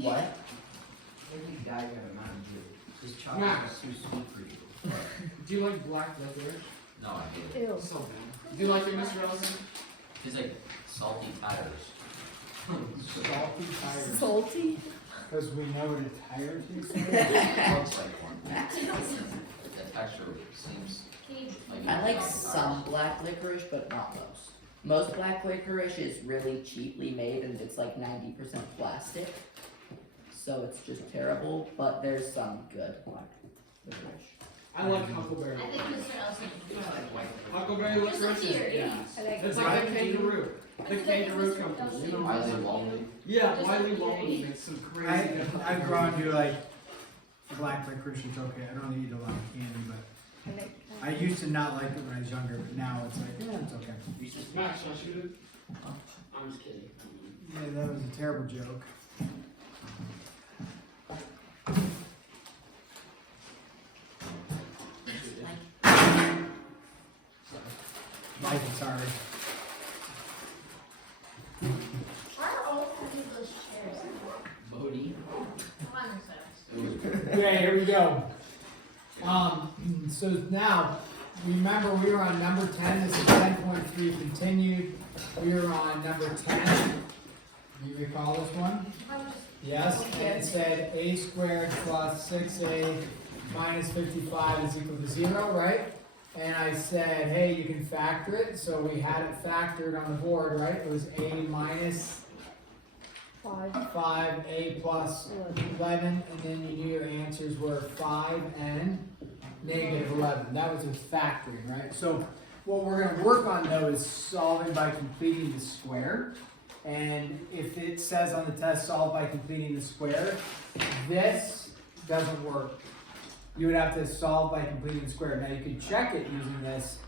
What? Every guy got a Mountain Dew. This chocolate Max. is too sweet for you. Do you like black licorice? No, I hate it. Ew. So bad. Do you like it, Mr. Ellison? It's like salty tires. Salty tires, Salty? because we know what a tire tastes like. It looks like one. The texture seems like I like salty some tires. black licorice, but not most. Most black licorice is really cheaply made and it's like 90% plastic. So it's just terrible, but there's some good black licorice. I like huckleberry. I think Mr. Ellison would probably like it. Huckleberry Just licorice look here. is gas. I like It's it. like the kangaroo. The It's kangaroo Mr. company, you know? Wiley Walmley. Yeah, Just Wiley look here. Walmley makes some crazy. I've grown to like black licorice is okay. I don't eat a lot of candy, but I used to not like it when I was younger, but now it's like, yeah, it's okay. Max, shall I shoot it? I'm just kidding. Yeah, that was a terrible joke. Mike, sorry. Why are all three of those chairs? Bodie. Come on, Mr. Ellison. Okay, here we go. So now, remember we were on number 10, this is 10.3 continued. We were on number 10. Do you recall this one? Yes, and it said a squared plus 6a minus 55 is equal to 0, right? And I said, hey, you can factor it, so we had it factored on the board, right? It was a minus 5, a plus 11, and then you knew your answers were 5 and negative 11. That was with factoring, right? So what we're going to work on, though, is solving by completing the square. And if it says on the test, solve by completing the square, this doesn't work. You would have to solve by completing the square. Now you could check it using this,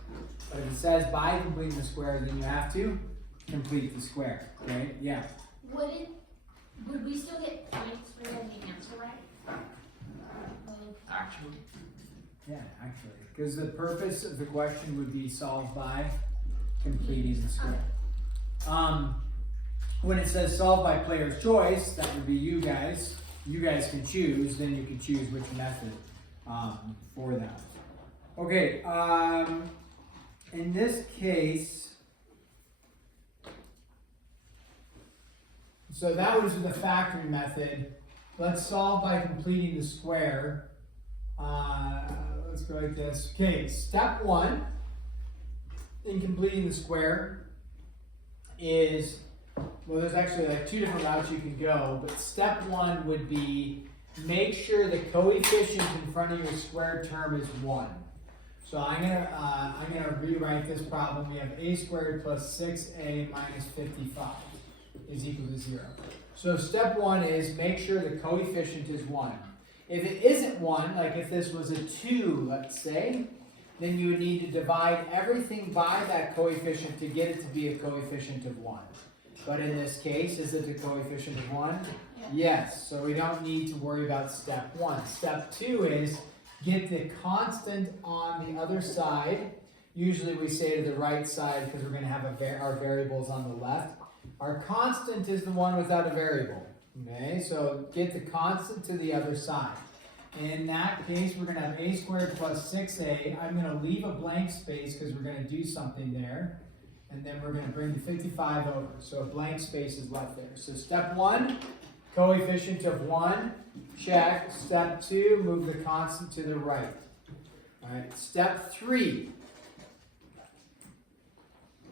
but if it says by completing the square, then you have to complete the square, right? Yeah. Would we still get points for getting the answer right? Actually. Yeah, actually, because the purpose of the question would be solved by completing the square. When it says solve by player's choice, that would be you guys. You guys can choose, then you can choose which method for that. Okay, in this case, so that was the factoring method. Let's solve by completing the square. Let's go like this. Okay, step 1 in completing the square is, well, there's actually like 2 different routes you can go, but step 1 would be make sure the coefficient in front of your squared term is 1. So I'm gonna rewrite this problem. We have a squared plus 6a minus 55 is equal to 0. So step 1 is make sure the coefficient is 1. If it isn't 1, like if this was a 2, let's say, then you would need to divide everything by that coefficient to get it to be a coefficient of 1. But in this case, is it a coefficient of 1? Yes, so we don't need to worry about step 1. Step 2 is get the constant on the other side. Usually we say to the right side because we're going to have our variables on the left. Our constant is the one without a variable. Okay, so get the constant to the other side. In that case, we're going to have a squared plus 6a. I'm going to leave a blank space because we're going to do something there. And then we're going to bring the 55 over. So a blank space is left there. So step 1, coefficient of 1, check. Step 2, move the constant to the right. All right, step 3,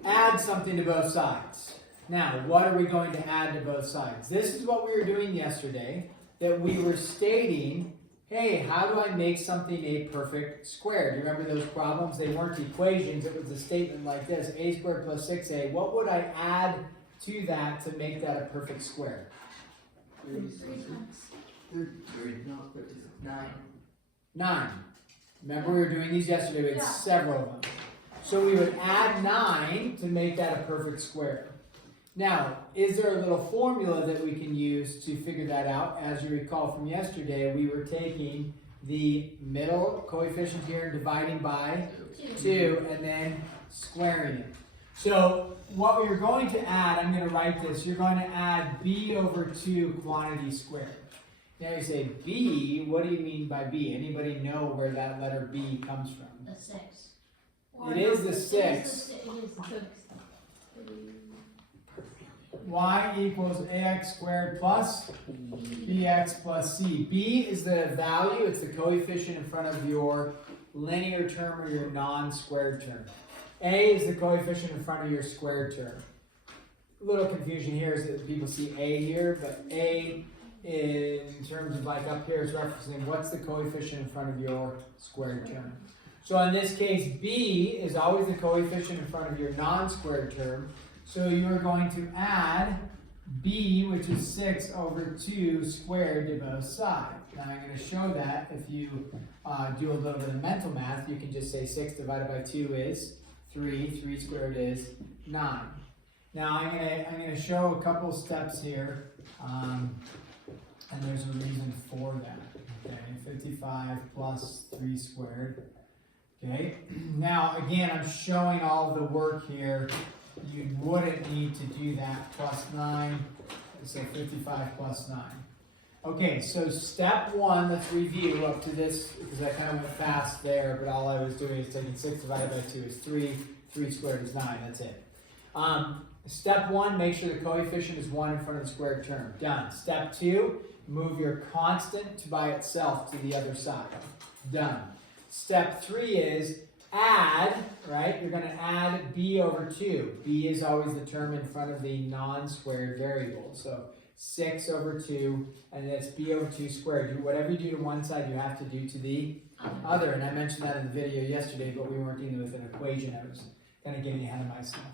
add something to both sides. Now, what are we going to add to both sides? This is what we were doing yesterday, that we were stating, hey, how do I make something a perfect square? Do you remember those problems? They weren't equations, it was a statement like this, a squared plus 6a. What would I add to that to make that a perfect square? 9. Remember we were doing these yesterday, we had several of them. So we would add 9 to make that a perfect square. Now, is there a little formula that we can use to figure that out? As you recall from yesterday, we were taking the middle coefficient here and dividing by 2 and then squaring it. So what we're going to add, I'm going to write this, you're going to add b over 2 quantity squared. Now you say b, what do you mean by b? Anybody know where that letter b comes from? The 6. It is the It is 6. It is the 6. Y equals ax squared plus bx plus c. B is the value, it's the coefficient in front of your linear term or your non-squared term. A is the coefficient in front of your squared term. A little confusion here is that people see A here, but A in terms of like up here is referencing what's the coefficient in front of your squared term. So in this case, B is always the coefficient in front of your non-squared term. So you are going to add b, which is 6 over 2 squared to both sides. Now I'm going to show that if you do a little bit of mental math, you can just say 6 divided by 2 is 3, 3 squared is 9. Now I'm going to show a couple steps here, and there's a reason for that. Okay, 55 plus 3 squared. Okay, now again, I'm showing all the work here. You wouldn't need to do that. Plus 9, so 55 plus 9. Okay, so step 1, let's review up to this, because I kind of went fast there, but all I was doing is taking 6 divided by 2 is 3, 3 squared is 9, that's it. Step 1, make sure the coefficient is 1 in front of the squared term. Done. Step 2, move your constant by itself to the other side. Done. Step 3 is add, right? You're going to add b over 2. B is always the term in front of the non-squared variable. So 6 over 2, and that's b over 2 squared. Whatever you do to one side, you have to do to the other. And I mentioned that in the video yesterday, but we weren't dealing with an equation. I was kind of getting ahead of myself.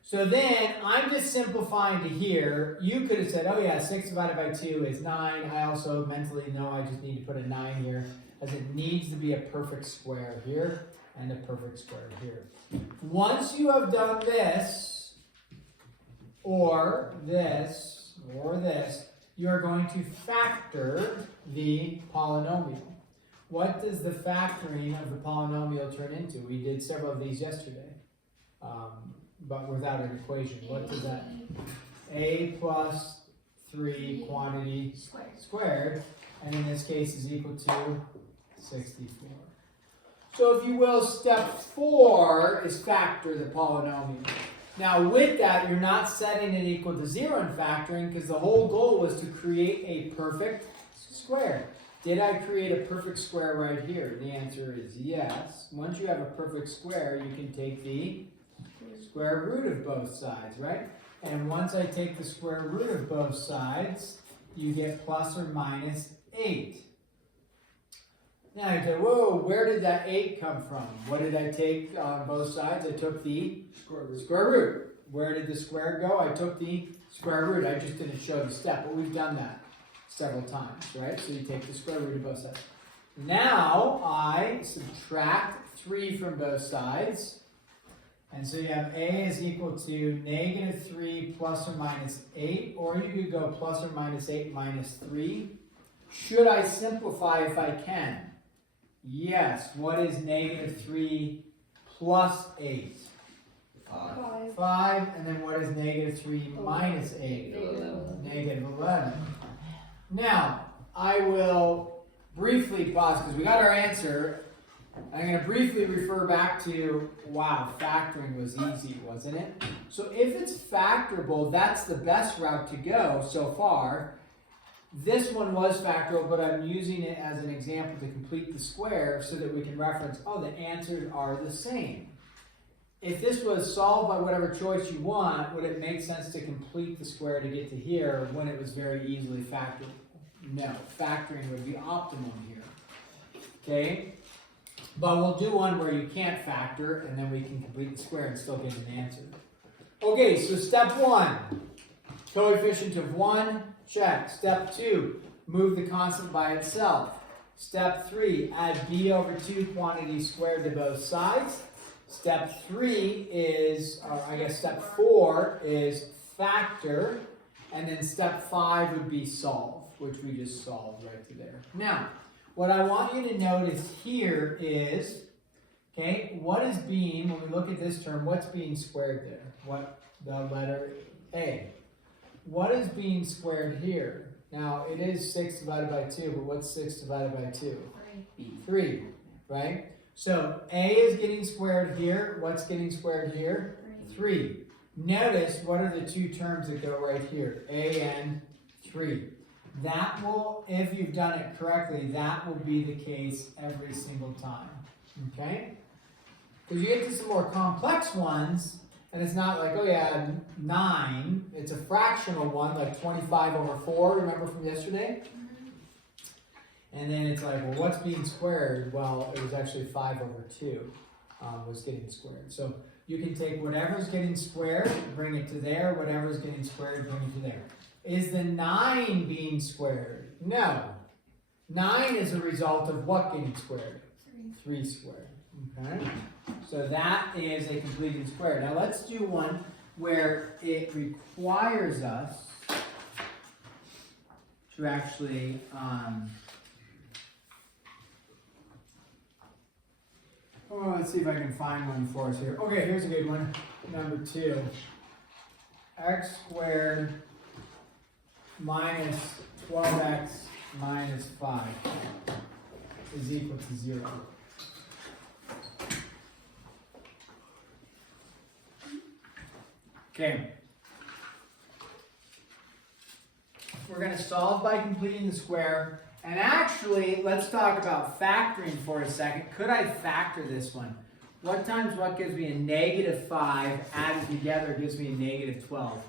So then, I'm just simplifying to here. You could have said, oh yeah, 6 divided by 2 is 9. I also mentally know I just need to put a 9 here, as it needs to be a perfect square here and a perfect square here. Once you have done this, or this, you are going to factor the polynomial. What does the factoring of the polynomial turn into? We did several of these yesterday, but without an equation. What does that? A plus 3 quantity squared, and in this case is equal to 64. So if you will, step 4 is factor the polynomial. Now with that, you're not setting it equal to 0 in factoring, because the whole goal was to create a perfect square. Did I create a perfect square right here? The answer is yes. Once you have a perfect square, you can take the square root of both sides, right? And once I take the square root of both sides, you get plus or minus 8. Now you say, whoa, where did that 8 come from? What did I take on both sides? I took the square root. Where did the square go? I took the square root. I just didn't show the step, but we've done that several times, right? So you take the square root of both sides. Now I subtract 3 from both sides. And so you have a is equal to negative 3 plus or minus 8, or you could go plus or minus 8 minus 3. Should I simplify if I can? Yes. What is negative 3 plus 8? 5. And then what is negative 3 minus 8? Negative 11. Now, I will briefly pause because we got our answer. I'm going to briefly refer back to, wow, factoring was easy, wasn't it? So if it's factorable, that's the best route to go so far. This one was factorable, but I'm using it as an example to complete the square so that we can reference, oh, the answers are the same. If this was solved by whatever choice you want, would it make sense to complete the square to get to here when it was very easily factorable? No, factoring would be optimum here. Okay? But we'll do one where you can't factor, and then we can complete the square and still get an answer. Okay, so step 1, coefficient of 1, check. Step 2, move the constant by itself. Step 3, add b over 2 quantity squared to both sides. Step 3 is, or I guess step 4 is factor, and then step 5 would be solve, which we just solved right to there. Now, what I want you to notice here is Okay, what is being, when we look at this term, what's being squared there? What, the letter A. What is being squared here? Now, it is 6 divided by 2, but what's 6 divided by 2? B. 3, right? So, A is getting squared here. What's getting squared here? 3. Notice, what are the two terms that go right here? A and 3. That will, if you've done it correctly, that will be the case every single time. Okay? Because you get to some more complex ones, and it's not like, oh yeah, 9. It's a fractional one, like 25 over 4, remember from yesterday? And then it's like, well, what's being squared? Well, it was actually 5 over 2 was getting squared. So you can take whatever's getting squared, bring it to there, whatever's getting squared, bring it to there. Is the 9 being squared? No. 9 is a result of what getting squared? 3 squared. Okay? So that is a completed square. Now let's do one where it requires us to actually let's see if I can find one for us here. Okay, here's a good one. Number 2. X squared minus 12x minus 5 is equal to 0. Okay. We're going to solve by completing the square. And actually, let's talk about factoring for a second. Could I factor this one? What times what gives me a negative 5 added together gives me a negative 12?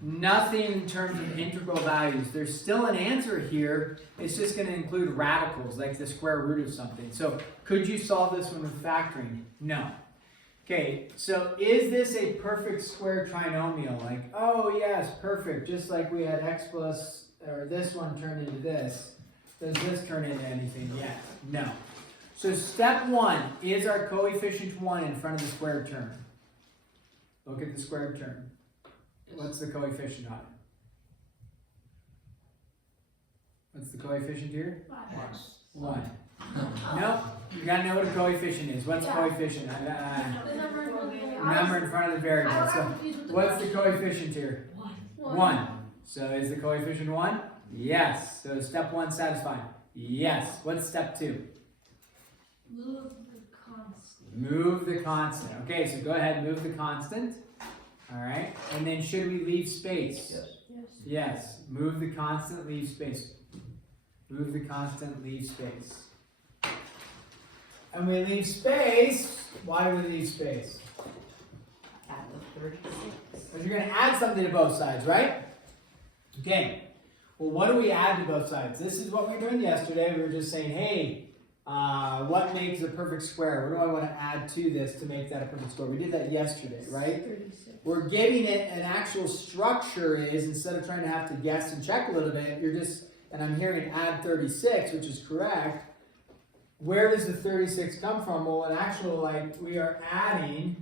Nothing in terms of integral values. There's still an answer here. It's just going to include radicals, like the square root of something. So could you solve this one with factoring? No. Okay, so is this a perfect square trinomial? Like, oh yes, perfect. Just like we had x plus, or this one turned into this. Does this turn into anything yet? No. So step 1, is our coefficient 1 in front of the squared term? Look at the squared term. What's the coefficient on it? What's the coefficient here? 1. Nope. You gotta know what a coefficient is. What's coefficient? The Number in front of the variable. So what's the coefficient here? 1. So is the coefficient 1? Yes. So is step 1 satisfied? Yes. What's step 2? Move the constant. Move the constant. Okay, so go ahead and move the constant. Alright. And then should we leave space? Yes. Yes. Move the constant, leave space. Move the constant, leave space. And we leave space. Why do we leave space? Add the 36. Because you're going to add something to both sides, right? Okay. Well, what do we add to both sides? This is what we were doing yesterday. We were just saying, hey, what makes a perfect square? What do I want to add to this to make that a perfect square? We did that yesterday, right? 36. We're giving it an actual structure is, instead of trying to have to guess and check a little bit, you're just, and I'm hearing add 36, which is correct. Where does the 36 come from? Well, in actual, like, we are adding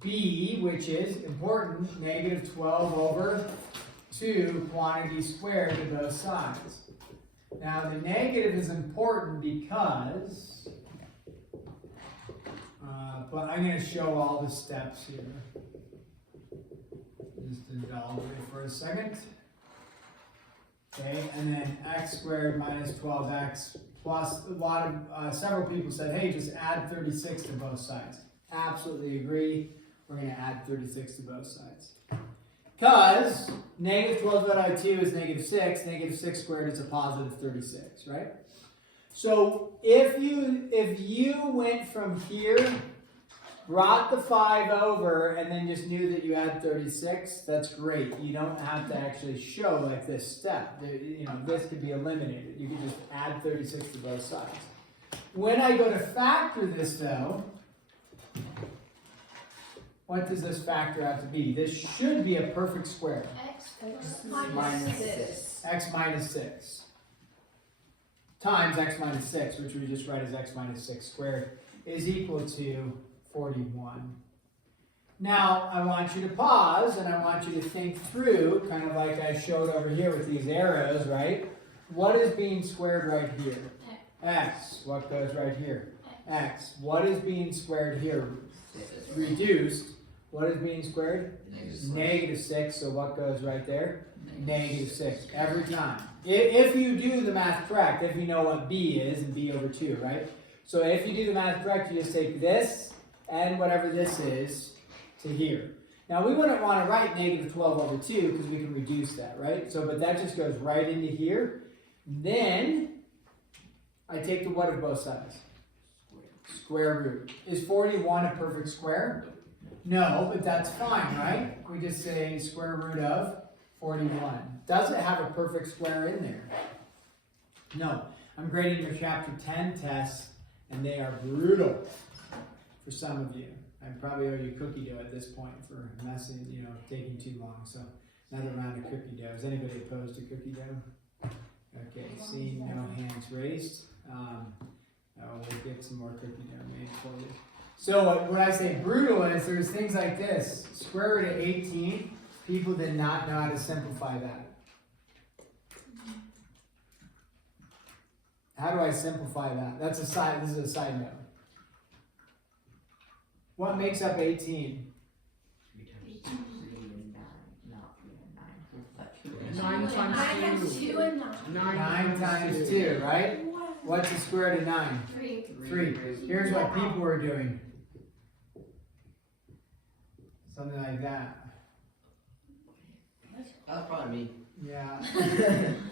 b, which is important, negative 12 over 2 quantity squared to both sides. Now, the negative is important because, but I'm going to show all the steps here. Just indulge me for a second. Okay, and then x squared minus 12x plus several people said, hey, just add 36 to both sides. Absolutely agree. We're going to add 36 to both sides. Because negative 12 divided by 2 is negative 6. Negative 6 squared is a positive 36, right? So if you went from here, brought the 5 over, and then just knew that you had 36, that's great. You don't have to actually show like this step. You know, this could be eliminated. You could just add 36 to both sides. When I go to factor this though, what does this factor have to be? This should be a perfect square. X Minus 6. X minus 6 times x minus 6, which we just write as x minus 6 squared, is equal to 41. Now, I want you to pause and I want you to think through, kind of like I showed over here with these arrows, right? What is being squared right here? X. What goes right here? x. What is being squared here? Reduced. What is being squared? Negative 6, so what goes right there? Negative 6, every time. If you do the math correct, if you know what b is, and b over 2, right? So if you do the math correct, you just take this, and whatever this is, to here. Now we wouldn't want to write negative 12 over 2, because we can reduce that, right? So, but that just goes right into here. Then, I take the what of both sides? Square root. Is 41 a perfect square? No, but that's fine, right? We just say square root of 41. Does it have a perfect square in there? No. I'm grading your chapter 10 tests, and they are brutal for some of you. I probably owe you cookie dough at this point for messing, taking too long. So another round of cookie dough. Is anybody opposed to cookie dough? Okay, seeing no hands raised. We'll get some more cookie dough made for you. So when I say brutal is there's things like this. Square root of 18, people did not know how to simplify that. How do I simplify that? This is a side note. What makes up 18? 9 times I have 2. 2 and 9. 9 times 2, right? What's the square root of 9? 3. 3. Here's what people were doing. Something like that. That's probably me. Yeah.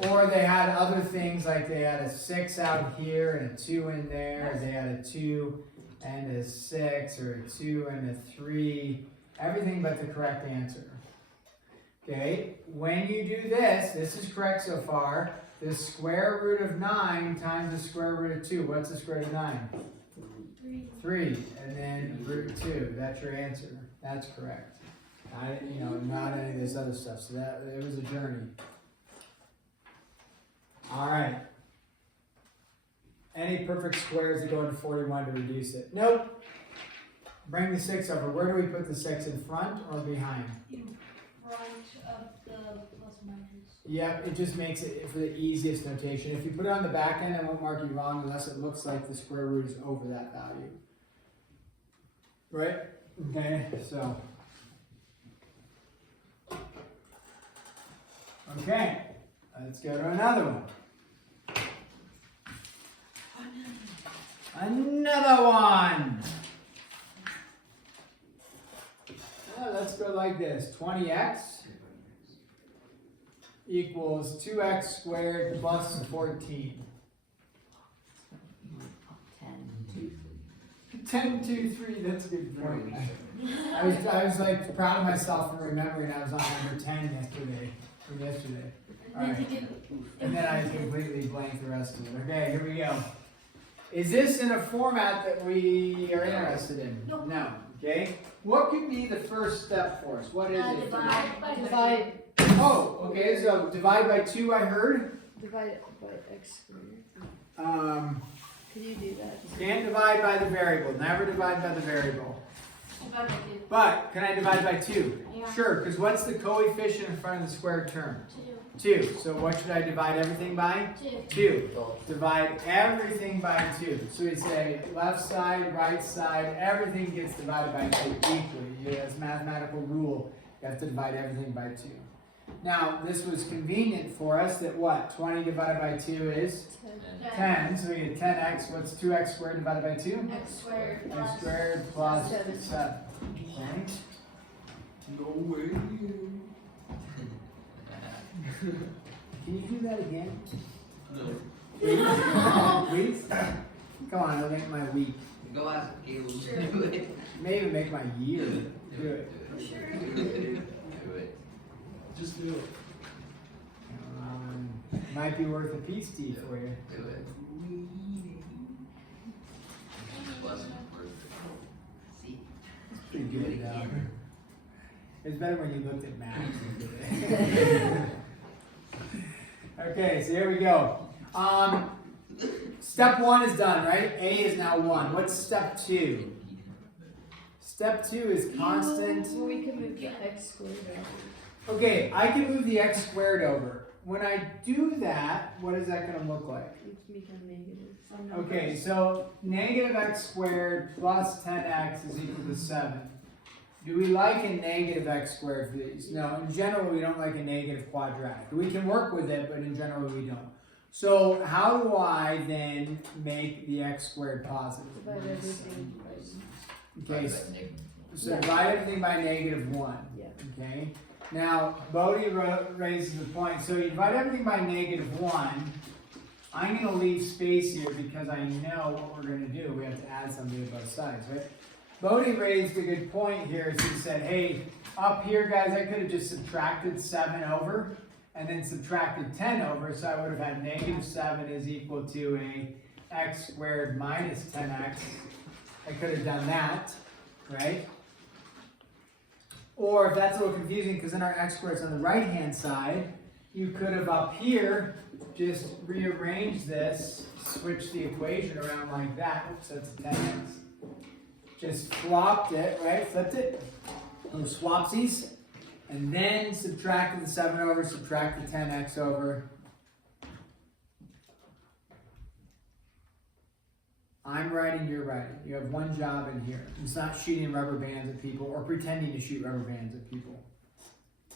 Or they had other things like they had a 6 out here and a 2 in there. They had a 2 and a 6 or a 2 and a 3. Everything but the correct answer. Okay, when you do this is correct so far. The square root of 9 times the square root of 2. What's the square root of 9? 3. And then root 2. That's your answer. That's correct. Not any of this other stuff. So it was a journey. All right. Any perfect squares that go into 41 to reduce it? Nope. Bring the 6 over. Where do we put the 6? In front or behind? Front of the plus minus. Yep, it just makes it for the easiest notation. If you put it on the back end, I won't mark you wrong unless it looks like the square root is over that value. Right? Okay, so. Okay, let's go to another one. Another one! Let's go like this. 20x equals 2x squared plus 14. 10, 2, 3, that's a good point. I was like proud of myself for remembering I was on number 10 yesterday. Alright. And then I completely blanked the rest of it. Okay, here we go. Is this in a format that we are interested in? No. Okay. What could be the first step for us? What is it? Divide. Oh, okay, so divide by 2 I heard. Divide it by x squared. Could you do that? Can't divide by the variable. Never divide by the variable. Divide by 2. But, can I divide by 2? Yeah. Sure, because what's the coefficient in front of the squared term? 2. 2. So what should I divide everything by? 2. 2. Divide everything by 2. So we say left side, right side, everything gets divided by 2 equally. As a mathematical rule, you have to divide everything by 2. Now, this was convenient for us that what? 20 divided by 2 is 10. So we get 10x. What's 2x squared divided by 2? X squared X plus. squared plus 7. 7. Right? No way. Can you do that again? No. Please? Come on, it'll make my week. Go ask Caleb. Sure. Do it. May even make my year. Do it. Do it. Just do it. Might be worth a peace tea for you. Do it. Wasn't worth it. See? Pretty Do it good though. again. It's better when you looked at math. Okay, so here we go. Step 1 is done, right? A is now 1. What's step 2? Step 2 is constant. Well, we can move the x squared over. Okay, I can move the x squared over. when I do that, what is that gonna look like? It's become negative. Some numbers. Okay, so negative x squared plus 10x is equal to 7. Do we like a negative x squared for these? No, in general we don't like a negative quadratic. We can work with it, but in general we don't. So how do I then make the x squared positive? Divide everything. Okay, Right, that negative. so Yeah. divide everything by negative 1. Yeah. Okay, now Bodhi raises the point. So you divide everything by negative 1. I'm going to leave space here because I know what we're going to do. We have to add something to both sides, right? Bodhi raised a good point here. He said, hey, up here, guys, I could have just subtracted 7 over and then subtracted 10 over. So I would have had negative 7 is equal to a x squared minus 10x. I could have done that, right? Or if that's a little confusing because then our x squared is on the right hand side, you could have up here just rearranged this, switch the equation around like that. Oops, that's a 10x. Just flopped it, right? Flipped it. Little swapsies. And then subtracted the 7 over, subtract the 10x over. I'm writing, you're writing. You have one job in here. It's not shooting rubber bands at people or pretending to shoot rubber bands at people.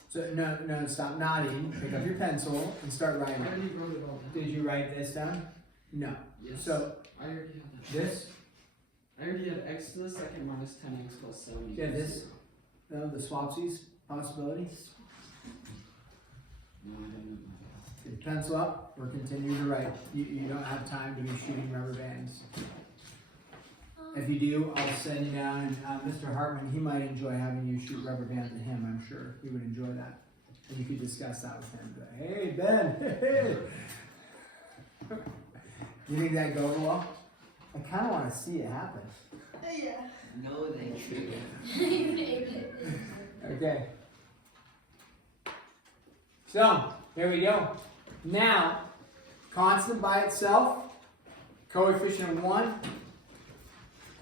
So no, stop nodding. Pick up your pencil and start I writing. already wrote it all down. Did you write this down? No. Yes. So I already had that. this, I already had x to the second minus 10x plus 7. Yeah, this. no, the swapsies possibility. No, I didn't. Get your pencil up. We're continuing to write. You don't have time to be shooting rubber bands. If you do, I'll send you down. And Mr. Hartman, he might enjoy having you shoot rubber bands at him. I'm sure he would enjoy that. And you could discuss that with him. Be like, hey, Ben. Hey. You think that'd go over well? I kind of want to see it happen. No, thank you. Okay. So, there we go. Now, constant by itself, coefficient of 1.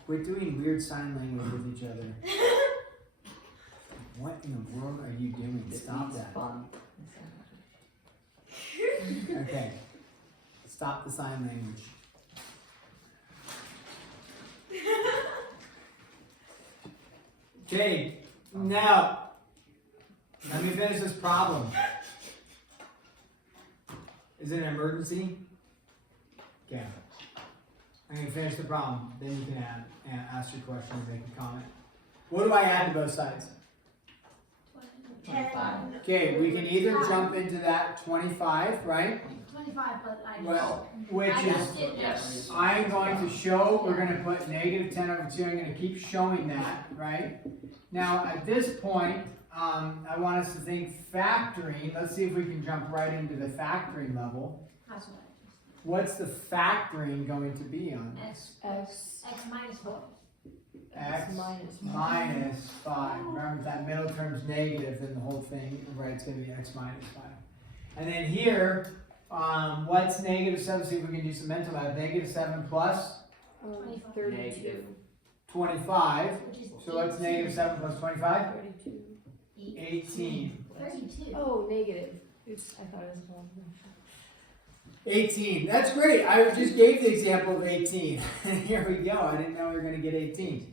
We're doing weird sign language with each other. What in the world are you doing? Stop It's that. fun. Okay. Stop the sign language. Okay, now, let me finish this problem. Is it an emergency? Okay. I'm going to finish the problem. Then you can ask your question and make a comment. What do I add to both sides? 25. Okay, we can either jump into that 25, right? 25, but I just. Well, which I is, just did Yes. I'm going to show, we're going to put negative 10 over 2. I'm going to keep showing that, right? Now, at this point, I want us to think factoring. Let's see if we can jump right into the factoring level. That's what What's the factoring going to be on I this? just. X X minus 4. X minus minus 5. Remember, if that middle term's negative, then the whole thing, right, it's going to be x minus 5. And then here, what's negative 7? See if we can do some mental math. Negative 7 plus 32. Negative. 25. Which is So what's negative 7 plus 25? 32. 18. 32. Oh, negative. Oops, I thought it was wrong. 18. That's great. I just gave the example of 18. Here we go. I didn't know we were going to get 18.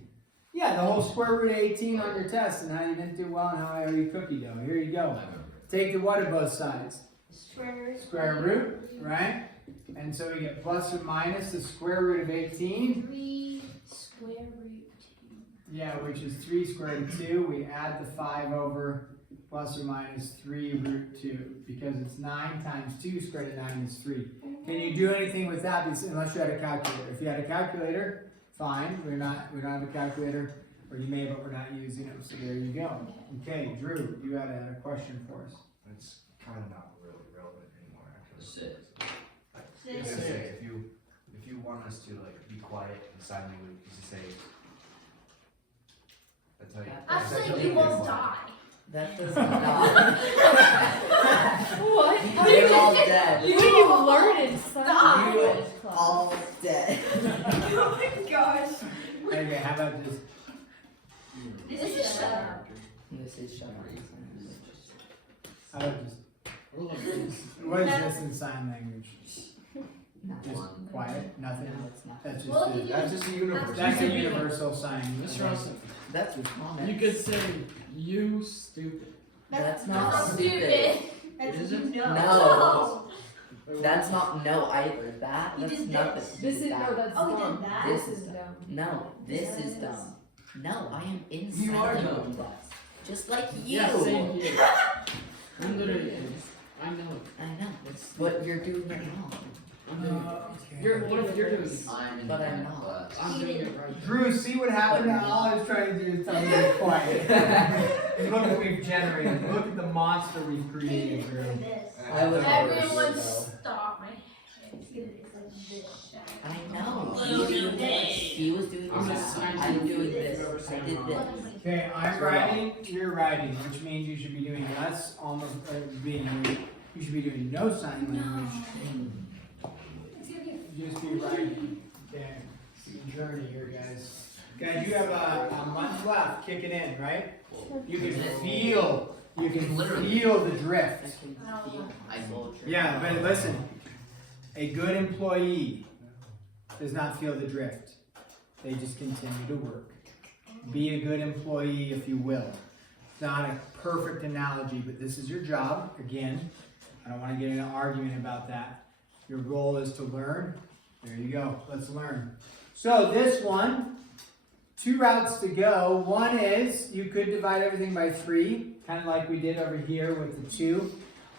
Yeah, the whole square root of 18 on your test and how you didn't do well and how I owe you cookie dough. Here you go. Take the what of both sides? Square root. Square root, right? And so we get plus or minus the square root of 18. 3 square root 2. Yeah, which is 3 square root of 2. We add the 5 over plus or minus 3 root 2 because it's 9 times 2 squared root of 9 is 3. Can you do anything with that unless you had a calculator? If you had a calculator, fine. We don't have a calculator, or you may, but we're not using it. So there you go. Okay, Drew, you had a question for us. It's kind of not really relevant anymore, actually. Six. I was gonna say, if you want us to like be quiet and silent, we can say. That's how you. I that's how say you you be won't quiet. die. That does not. What? You're all dead. What do you learn in Stop. science class? All dead. Oh my gosh. Okay, how about this? This is shut up. This is shut up. How about just We're looking. What is this in sign language? Not Just one. quiet, nothing? No, it's not. That's Well, just you a, do- That's just a universal. that's a You- universal sign. Mr. Olson, That's just common. you could say, you stupid. That's not That's stupid. That's Is it? No. That's not no either. That You that's did nothing. this. to do This with is, that. no, that's Oh, we did dumb. that? This This is is dumb. No, this Yeah, is it dumb. No, I am inside You are of dumb. class. Just like you. Yeah, same here. I'm literally, I know it. I know. It's, But you're doing it wrong. I'm doing it. Okay. You're, what if you're doing it? I'm in But I'm that not. class. I'm doing it right. Drew, see what happened now? All I was trying to do is tell you to be quiet. And look what we've generated. Look at the monster we've created, Drew. I was Everyone so. stop my head. It's like this. I know. He was doing this. He was doing I'm this. just I'm trying to doing do this. this. I did this. Okay, I'm writing, you're writing, which means you should be doing less, almost, you should be doing no sign language. Just be writing. Okay, it's a journey here, guys. Guys, you have a month left, kick it in, right? You can feel the drift. I know. Yeah, but listen, a good employee does not feel the drift. They just continue to work. Be a good employee, if you will. It's not a perfect analogy, but this is your job. Again, I don't want to get in an argument about that. Your goal is to learn. There you go. Let's learn. So this one, 2 routes to go. One is you could divide everything by 3, kind of like we did over here with the 2.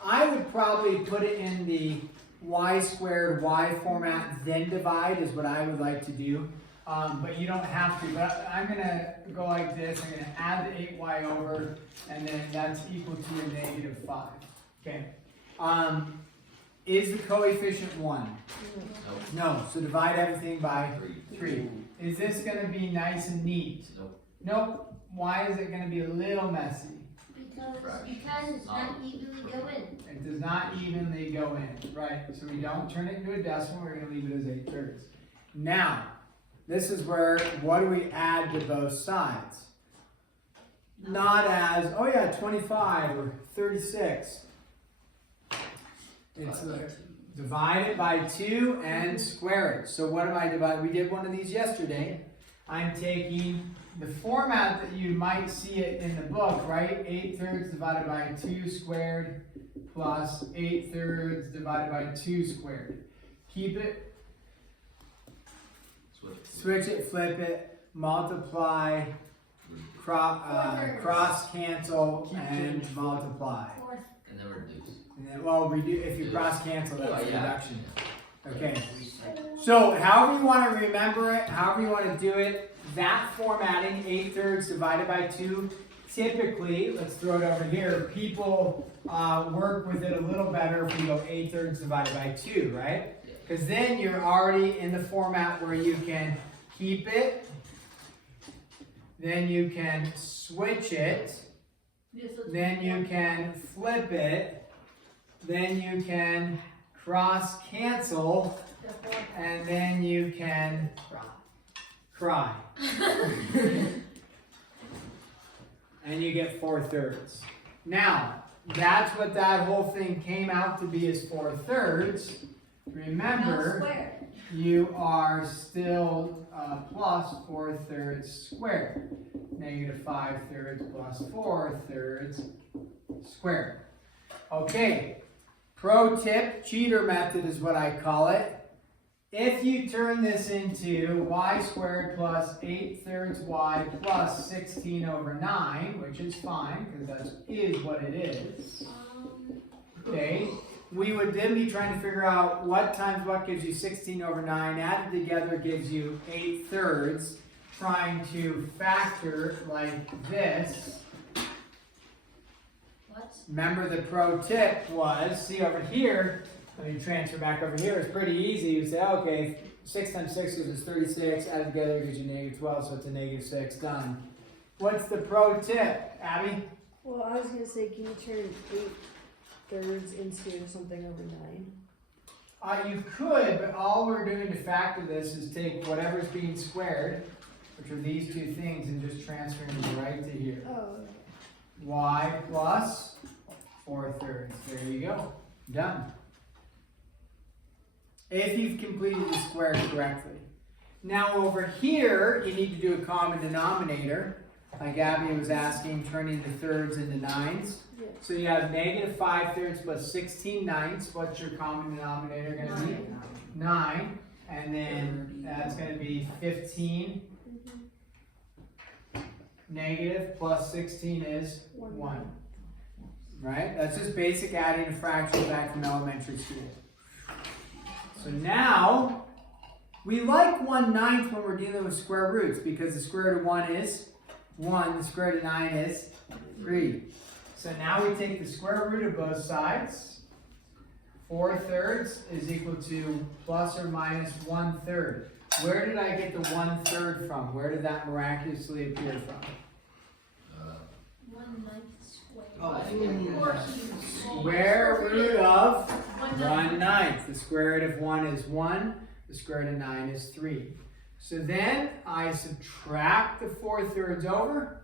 I would probably put it in the y squared y format, then divide is what I would like to do. But you don't have to. But I'm going to go like this. I'm going to add the 8y over, and then that's equal to a negative 5. Okay. Is the coefficient 1? No. So divide everything by 3. Is this going to be nice and neat? Nope. Nope. Why is it going to be a little messy? Because it's not evenly go in. It does not evenly go in. Right. So we don't turn it into a decimal. We're going to leave it as 8/3. Now, this is where, what do we add to both sides? Not as, oh yeah, 25 or 36. It's divide it by 2 and square it. So what am I dividing? We did one of these yesterday. I'm taking the format that you might see it in the book, right? 8/3 divided by 2 squared plus 8/3 divided by 2 squared. Keep it, switch it, flip it, multiply, cross cancel, and multiply. And then reduce. And then, well, if you cross cancel, that's Oh, a yeah. reduction. Okay. So, however you want to remember it, however you want to do it, that formatting, 8/3 divided by 2, typically, let's throw it over here, people work with it a little better if we go 8/3 divided by 2, right? Because then you're already in the format where you can keep it, then you can switch it, then you can flip it, then you can cross cancel, and then you can cry. And you get 4/3. Now, that's what that whole thing came out to be is 4/3. Remember, you are still plus 4/3 squared. Negative 5/3 plus 4/3 squared. Okay. Pro tip, cheater method is what I call it. If you turn this into y squared plus 8/3 y plus 16/9, which is fine, because that is what it is, okay, we would then be trying to figure out what times what gives you 16/9, added together gives you 8/3, trying to factor like this. What? Remember the pro tip was, see over here, let me transfer back over here, it's pretty easy. You say, okay, 6 times 6 gives us 36, added together gives you negative 12, so it's a negative 6, done. What's the pro tip, Abby? Well, I was gonna say, can you turn 8/3 into something over 9? You could, but all we're doing to factor this is take whatever's being squared, which are these two things, and just transferring them right to here. Oh, Y plus 4/3. There you go. Done. If you've completed the square correctly. Now over here, you need to do a common denominator. Like Abby was asking, turning the thirds into nines. Yeah. So you have negative 5/3 plus 16 ninths. What's your common denominator going to be? 9. And then that's going to be 15. Negative plus 16 is 1. Right? That's just basic adding a fraction back from elementary school. So now, we like 1/9 when we're dealing with square roots because the square root of 1 is 1, the square root of 9 is 3. So now we take the square root of both sides. 4/3 is equal to plus or minus 1/3. Where did I get the 1/3 from? Where did that miraculously appear from? 1/9 squared. Oh, Or cubed. Square root of 1/9. 1/9. The square root of 1 is 1. The square root of 9 is 3. So then I subtract the 4/3 over.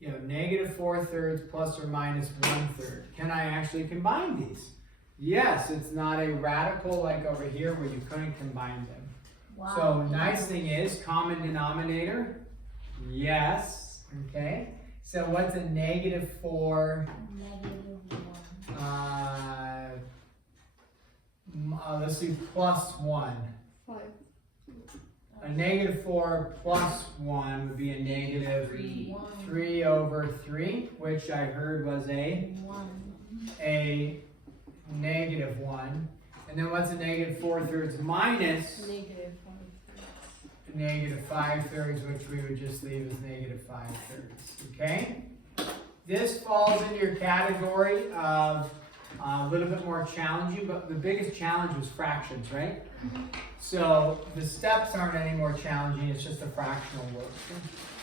You have negative 4/3 plus or minus 1/3. Can I actually combine these? Yes, it's not a radical like over here where you couldn't combine them. Wow. So nice thing is common denominator. Yes. Okay. So what's a negative 4? Let's do plus 1. 5. A negative 4 plus 1 would be a negative 3 over 3, which I heard was a 1. negative 1. And then what's a negative 4/3 minus Negative 5. negative 5/3, which we would just leave as negative 5/3. Okay? This falls in your category of a little bit more challenging, but the biggest challenge was fractions, right? So the steps aren't any more challenging, it's just the fractional work.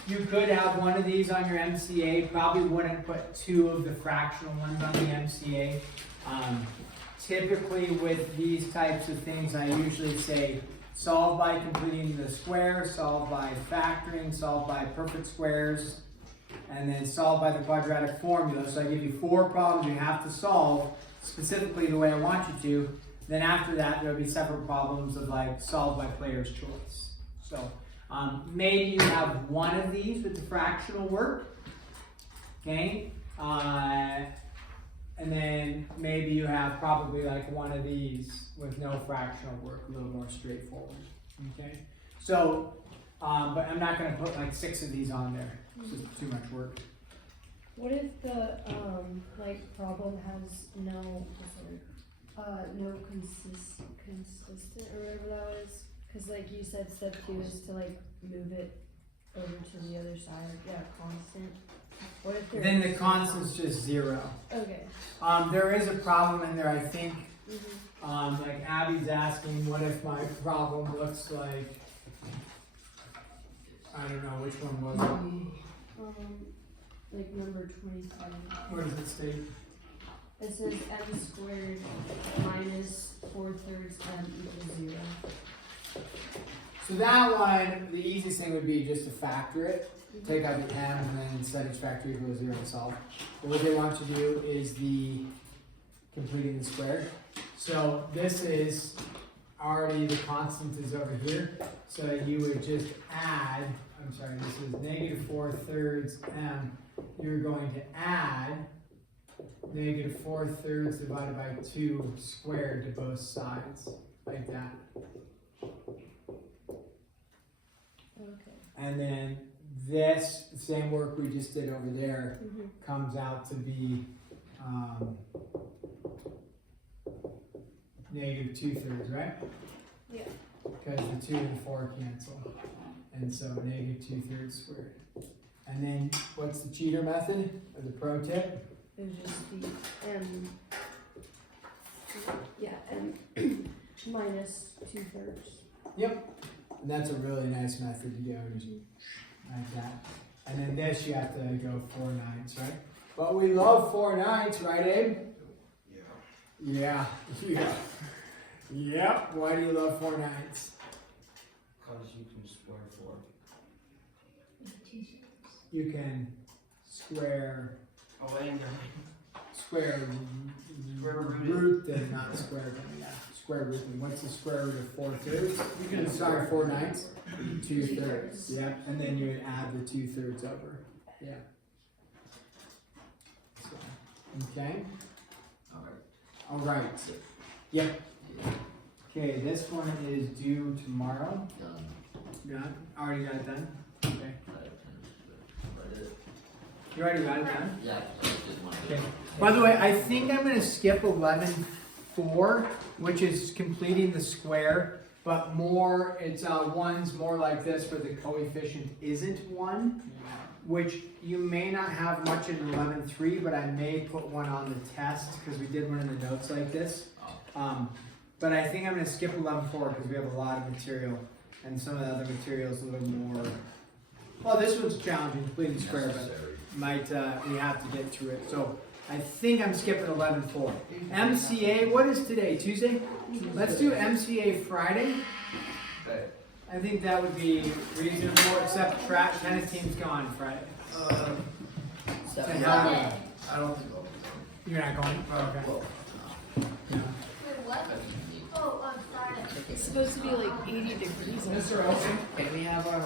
You could have one of these on your MCA, probably wouldn't put 2 of the fractional ones on the MCA. Typically with these types of things, I usually say solve by completing the square, solve by factoring, solve by perfect squares, and then solve by the quadratic formula. So I give you 4 problems you have to solve specifically the way I want you to. Then after that, there'll be separate problems of like solve by player's choice. So maybe you have one of these with the fractional work, okay? And then maybe you have probably like one of these with no fractional work, a little more straightforward, okay? So, but I'm not gonna put like 6 of these on there, it's just too much work. What if the like problem has no consistent or whatever that was? Cause like you said, step 2 is to like move it over to the other side. Yeah, constant. What if there Then is- the constant's just 0. Okay. There is a problem in there, I think. Mhm. Like Abby's asking, what if my problem looks like, I don't know, which one was it? Like number 27. Where does it state? It says m squared minus 4/3 m equals 0. So that one, the easiest thing would be just to factor it. Take out the m and then set each factor equal to 0 and solve. But what they want to do is the completing the square. So this is already, the constant is over here. So you would just add, I'm sorry, this is negative 4/3 m. You're going to add negative 4/3 divided by 2 squared to both sides, like that. Okay. And then this, same work we just did over there, Mhm. comes out to be negative 2/3, right? Yeah. Because the 2 and the 4 cancel. And so negative 2/3 squared. And then what's the cheater method, or the pro tip? It would just be m. Yeah, m minus 2/3. And that's a really nice method to go, just like that. And then this, you have to go 4/9, right? But we love 4/9, right, Abe? Yeah. Yeah. Yep. Why do you love 4/9? Cause you can square 4. You can square Oh, and square root then, not square root, yeah, square root then. What's the square root of 4/3? Sorry, 4/9? 2/3, yeah, and then you would add the 2/3 over, yeah. So, okay, alright, yep. Okay, this one is due tomorrow. Done. Done, already got it done? Okay. I did it. You already got it done? Yeah, I just did one. Okay. By the way, I think I'm gonna skip 11.4, which is completing the square, but more, it's, one's more like this where the coefficient isn't 1, which you may not have much in 11.3, but I may put one on the test, because we did one in the notes like this. But I think I'm gonna skip 11.4 because we have a lot of material, and some of the other materials a little more, well, this one's challenging, completing the square, but Necessary. might, we have to get through it. So I think I'm skipping 11.4. MCA, what is today, Tuesday? Let's do MCA Friday. Okay. I think that would be reasonable, except track tennis team's gone Friday. So, So Go how- ahead. I don't think I'll be You're not going? Oh, okay. Well, Yeah. Wait, what? Oh, on Friday. It's supposed to be like 80 degrees. Mr. Olson? can we have our